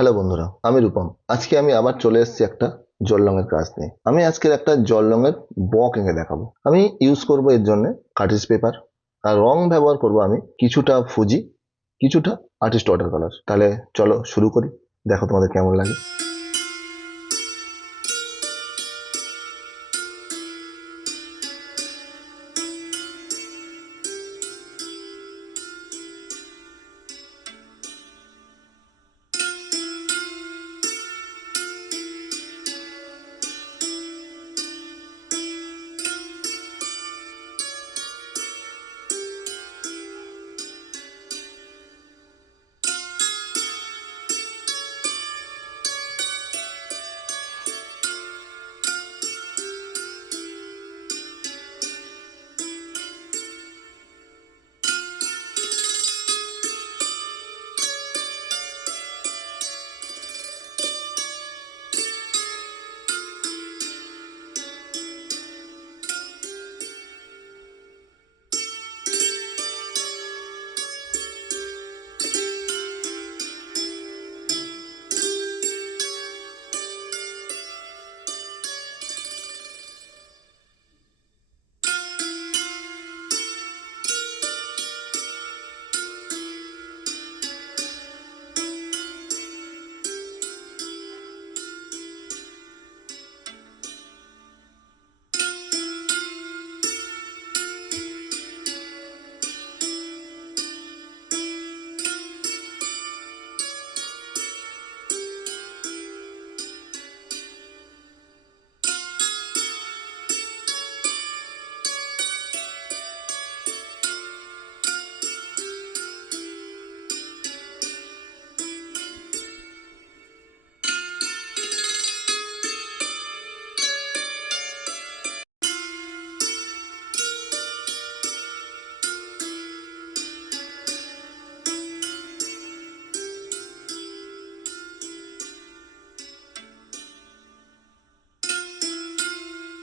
Hello বন্ধুরা, আমি রূপম। আজকে আমি আবার চলে এসেছি একটা জল রঙের কাজ নিয়ে। আমি আজকের একটা জল রঙের বক এঁকে দেখাবো। আমি ইউজ করব এর জন্য কার্ট্রিজ পেপার, আর রং ব্যবহার করব আমি কিছুটা ফুজি, কিছুটা আর্টিস্ট ওয়াটার কালার। তাহলে চলো শুরু করি, দেখো তোমাদের কেমন লাগে।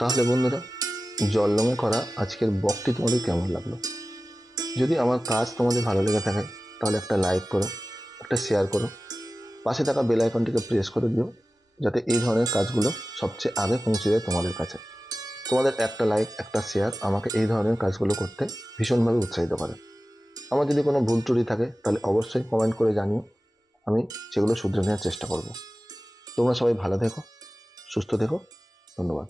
তাহলে বন্ধুরা, জল রঙে করা আজকের বকটি তোমাদের কেমন লাগলো? যদি আমার কাজ তোমাদের ভালো লেগে থাকে তাহলে একটা লাইক করো, একটা শেয়ার করো, পাশে থাকা বেল আইকনটিকে প্রেস করে দিও, যাতে এই ধরনের কাজগুলো সবচেয়ে আগে পৌঁছে যায় তোমাদের কাছে। তোমাদের একটা লাইক, একটা শেয়ার আমাকে এই ধরনের কাজগুলো করতে ভীষণভাবে উৎসাহিত করে। আমার যদি কোনো ভুল ত্রুটি থাকে তাহলে অবশ্যই কমেন্ট করে জানিও, আমি সেগুলো শুধরে নেওয়ার চেষ্টা করব। তোমরা সবাই ভালো থেকো, সুস্থ থেকো। ধন্যবাদ।